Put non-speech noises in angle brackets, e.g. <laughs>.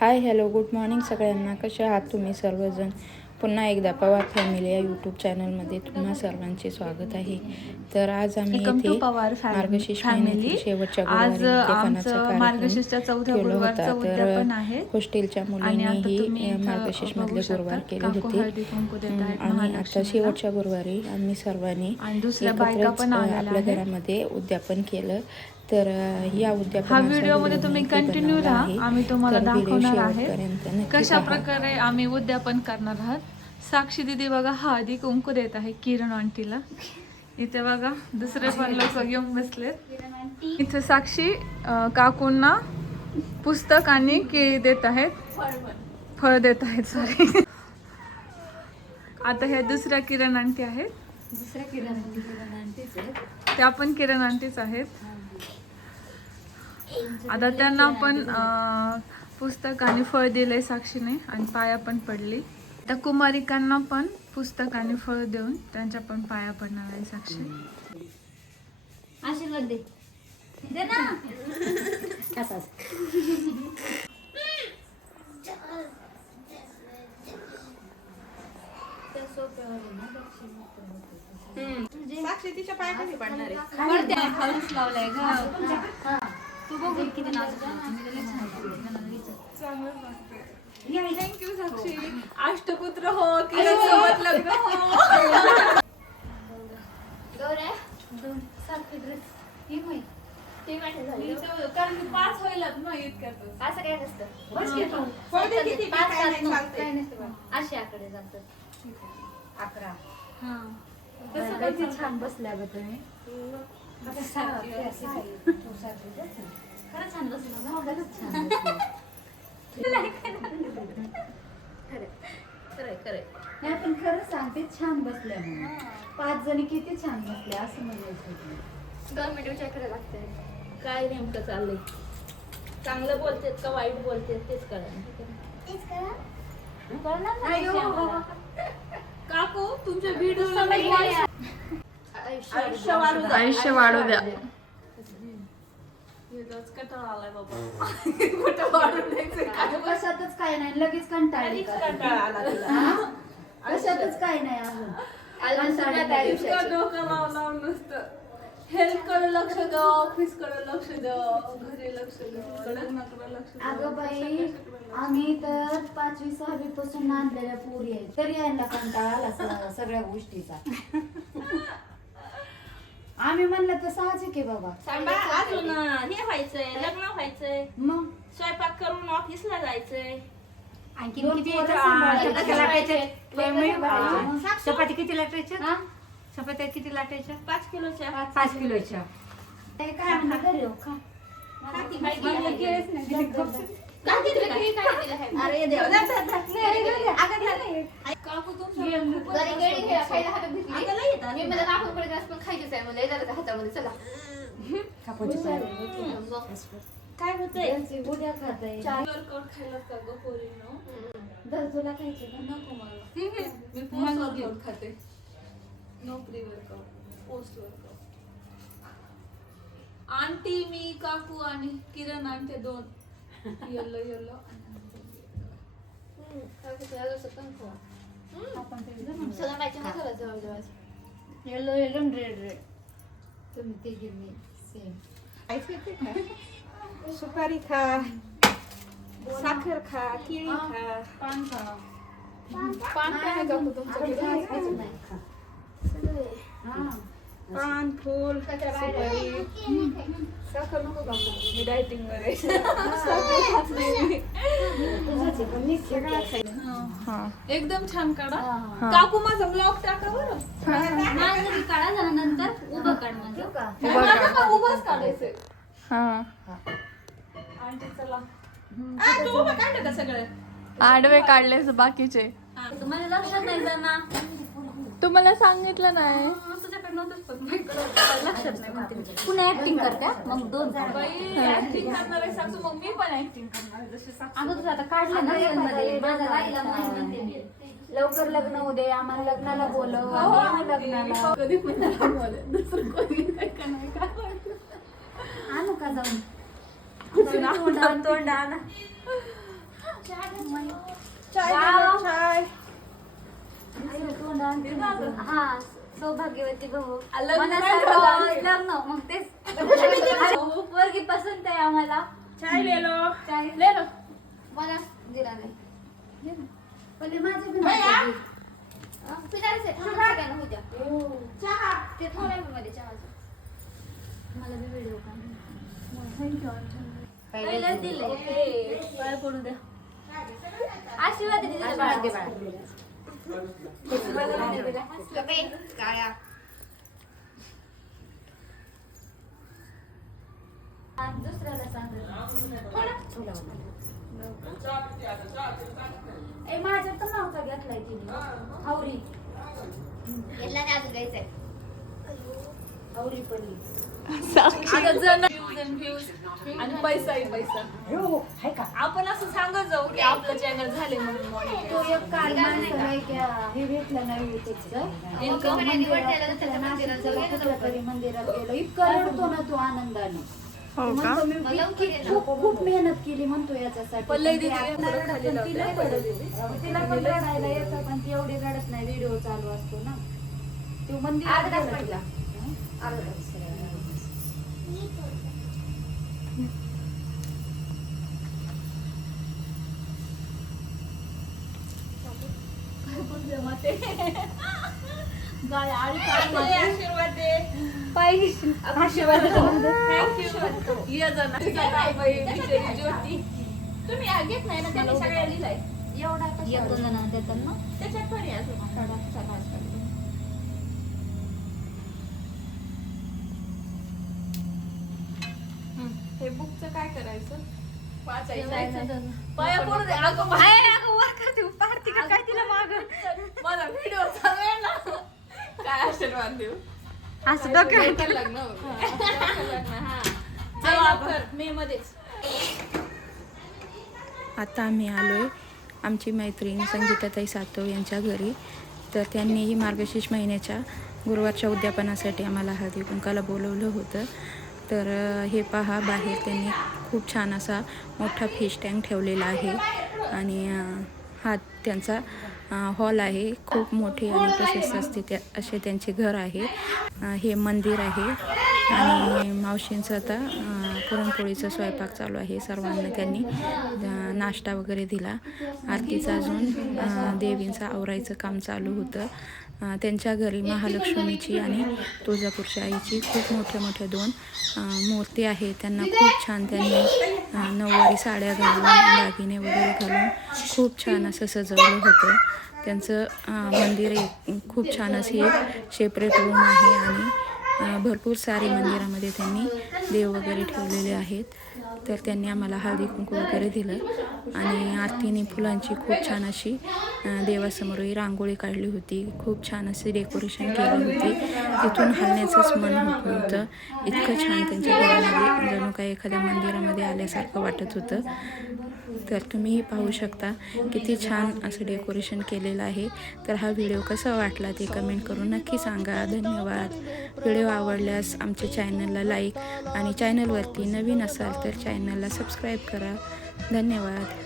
Hi hello good morning सगळ्यांना कसे आहात तुम्ही सर्वजण पुन्हा एकदा पवार फॅमिली या यूट्यूब चॅनलमध्ये तुम्हा सर्वांचे स्वागत आहे तर आज आम्ही इथे मार्गशीर्ष फॅमिली. शेवटच्या आज मार्गशीर्षच्या चौथ्या गुरुवारचं होता. उद्यापन आहे. हॉस्टेलच्या मुलांनीही मार्गशीर्ष मधले गुरुवार केले होते आणि आता. शेवटच्या गुरुवारी आम्ही सर्वांनी एकत्रच, आपल्या. घरामध्ये उद्यापन केलं तर या हा उद्यापनाचा व्हिडिओमध्ये तुम्ही कंटिन्यू राहा. आम्ही तुम्हाला दाखवणार आहे कशा. प्रकारे आम्ही उद्यापन करणार आहात. साक्षी दिदी बघा हळदी कुंकू देत आहे किरण आंटीला. इथे बघा दुसरे पण <laughs> लोक येऊन बसलेत. इथे साक्षी काकूंना पुस्तक आणि केळी देत आहेत. फळ देत आहेत सॉरी <laughs> आता ह्या दुसऱ्या किरण आंटी आहेत. दुसऱ्या किरण. त्या पण किरण आंटीच आहेत. आता त्यांना पण अं, पुस्तक आणि फळ दिलंय साक्षीने आणि पाया पण पडली. त्या कुमारिकांना पण पुस्तक आणि फळ देऊन त्यांच्या पण पाया पडणार आहे साक्षी. आशीर्वाद दे. साक्षी तिच्या पायाखाली पडणार आहे? तू किती आहे. मी थँक्यू साक्षी अष्टपुत्र हो किरण सोबत लग्न हो गौऱ्या, दोन सारखे ड्रेस हे कारण की पाच होईलच ना इतक्यातच असं काय नसतं बस घेतो तू. किती पाच काय नाही सात नऊ. काय नसतं बा. आकडे जातात अकरा किती छान बसल्या ग तुम्ही खरंच छान बसलं खरंच छान बसलं. नाही पण खरं सांगते छान बसल्या म्हणून पाच जणी किती छान बसल्या असं म्हणायचं होतं. मिनिट विचार करायला लागते काय नेमकं चाललंय? चांगलं बोलतेत का वाईट बोलतेत? तेच कळा काकू तुमच्या व्हिडिओ आयुष्य वाढू द्या. आयुष्य वाढू द्या. आलाय बाबा. <laughs> कुठं वाढू द्यायचं अगं कशातच काय नाही लगेच कंटाळली कधीच का? कंटाळा आला तुला. हा? कशातच काय नाही अजून. आयुष्याची. डोकं लावून लावून नुसतं. हेल्थकडे लक्ष द्या ऑफिसकडे लक्ष द्या घरी लक्ष द्या लग्नाकडे लक्ष द्या अगं बाई आम्ही तर पाचवी सहावी पासून नांदलेल्या पोरी आहे तरी यांना कंटाळा आला स- सगळ्या गोष्टीचा. <laughs> आम्ही म्हणलं तर साहजिक आहे बाबा. सांबा अजून हे व्हायचंय लग्न व्हायचंय. मग? स्वयंपाक करून ऑफिसला जायचंय. आणखी किती सांभाळायचं? लाटायचे? मग चपाती किती लाटायच्या? हा? चपात्या किती लाटायच्या? पाच किलोच्या. पाच किलोच्या. ते काय म्हणलं घरी हो, खा. अरे देवा. कापूची पाय काय होतंय? उद्या खाताय. वर्कआउट खायला का ग पोरींनो? दर तुला खायचं का? नको मला. <laughs> मी पोस्ट वर्कआउट खाते. No pre workout post workout aunty मी काकू आणि किरण आंटे दोन. Yellow yellow. आपण ते येलो येलो रेड रेड तुम्ही ते. सुपारी खा साखर खा केळी खा पान खा पान काय आपण तुमच्याकडे. हा. पान फूल सुपारी साखर नको काकू मी डायटिंग वर आहे. हा। एकदम छान काढा. काकू माझा ब्लॉग टाका बरं. काढा नंतर. उभंच हा आंटी चला. आ, तू उभं काढलं का सगळं? आडवे काढले बाकीचे. तुम्हाला लक्षात नाही जाणार तुम्हाला सांगितलं नाही. तुझ्याकडे नव्हतंच पण माझ्याकडं लक्षात नाही म्हणते मी. पुन्हा ऍक्टिंग करते मग दोन बाई ऍक्टिंग करणार आहे सासू मग मी पण ऍक्टिंग करणार आहे. जशी सासू अगं तुझं आता काढलं ना मध्ये माझा राहिला नाही म्हणते मी. लवकर लग्न होऊ दे आम्हाला लग्नाला बोलव आम्ही लग्नाला कधी पण त्याला दुसरं कोणी काय का नाही का? आणू का जाऊन? तोंड आण. वाव. चाय. असं तोंडात. हा सौभाग्यवती भाऊ. लग्न मनासारखं नाही झालं. लग्न मग तेच. <laughs> पोरगी पसंत आहे आम्हाला. चाय ले लो. चाय. ले लो. मला दिला नाही. पहिले माझं पिणारच आहे. थांबा सगळ्यांना होऊ द्या. चहा. ते थोड्या मध्ये चहाचं मला बी व्हिडिओ पहिलं दिले. पाय पडू द्या. आशीर्वाद दे तिच्या बाळाला. दुसऱ्याला सांग ए माझ्या तर हावरी नाही अजून घ्यायचंय. हावरी पडली आणि पैसा आपण असं सांगत जाऊ की आपलं चॅनल झाले म्हणून. तो एक हे भेटलं नाही कुठल्या तरी मंदिरात गेलो. इतकं रडतो ना तो आनंदाने. म्हणतो मी इतकी खूप खूप मेहनत केली म्हणतो याच्यासाठी. पण लई पण ते दिदी आपल्याला पुढं खाली रडत, पण ती लई रडत. तिला पण रडायला येतं पण ती एवढी रडत नाही. व्हिडिओ चालू असतो ना. तो तिला. हं? <laughs> आशीर्वाद तुम्ही आ- घेत नाही ना त्यांनी सगळ्या लिहिलाय एवढा एक दोन जणांना देतात ना. त्याच्यात पण हम्म. हे बुकचं काय करायचं? वाचायचं. पाया पडू दे. अगं काय तिला माग? माझा व्हिडिओ चालू आहे ना. काय आशीर्वाद देऊ? असं लग्न हा. मे मध्येच. आता आम्ही आलो आहे आमची मैत्रीण संगीताताई सातव यांच्या घरी. तर त्यांनीही मार्गशीर्ष महिन्याच्या गुरुवारच्या उद्यापनासाठी आम्हाला हळदी कुंकाला बोलवलं होतं. तर हे पहा बाहेर त्यांनी खूप छान असा मोठा फिश टँक ठेवलेला आहे. आणि हा त्यांचा हॉल आहे. खूप मोठे आणि प्रशस्त असते त्या असे त्यांचे घर आहे. हे मंदिर आहे. आणि मावशींचं आता पुरणपोळीचा स्वयंपाक चालू आहे. सर्वांना त्यांनी नाश्ता वगैरे दिला. आरतीचं अजून देवींचं आवरायचं काम चालू होतं. त्यांच्या घरी महालक्ष्मीची आणि तुळजापूरच्या आईची खूप मोठ्या मोठ्या दोन मूर्ती आहे. त्यांना खूप छान त्यांनी नऊवारी साड्या घालून दागिने वगैरे घालून खूप छान असं सजवलं होतं. त्यांचं मंदिर एक खूप छान अशी एक सेपरेट रूम आहे आणि भरपूर सारे मंदिरामध्ये त्यांनी देव वगैरे ठेवलेले आहेत. तर त्यांनी आम्हाला हळदी कुंकू वगैरे दिलं. आणि आरतीने फुलांची खूप छान अशी देवासमोरही रांगोळी काढली होती. खूप छान असे डेकोरेशन केली होती. तिथून हलण्याचंच मन होत. नव्हतं इतकं छान त्यांच्या घरामध्ये जणू काही एखाद्या मंदिरामध्ये आल्यासारखं वाटत होतं. तर तुम्हीही पाहू शकता किती छान असं डेकोरेशन केलेलं आहे. तर हा व्हिडिओ कसा वाटला ते कमेंट करून नक्की सांगा. धन्यवाद. व्हिडिओ आवडल्यास आमच्या चॅनलला लाईक आणि चॅनलवरती नवीन असाल तर चॅनलला सबस्क्राईब करा. धन्यवाद.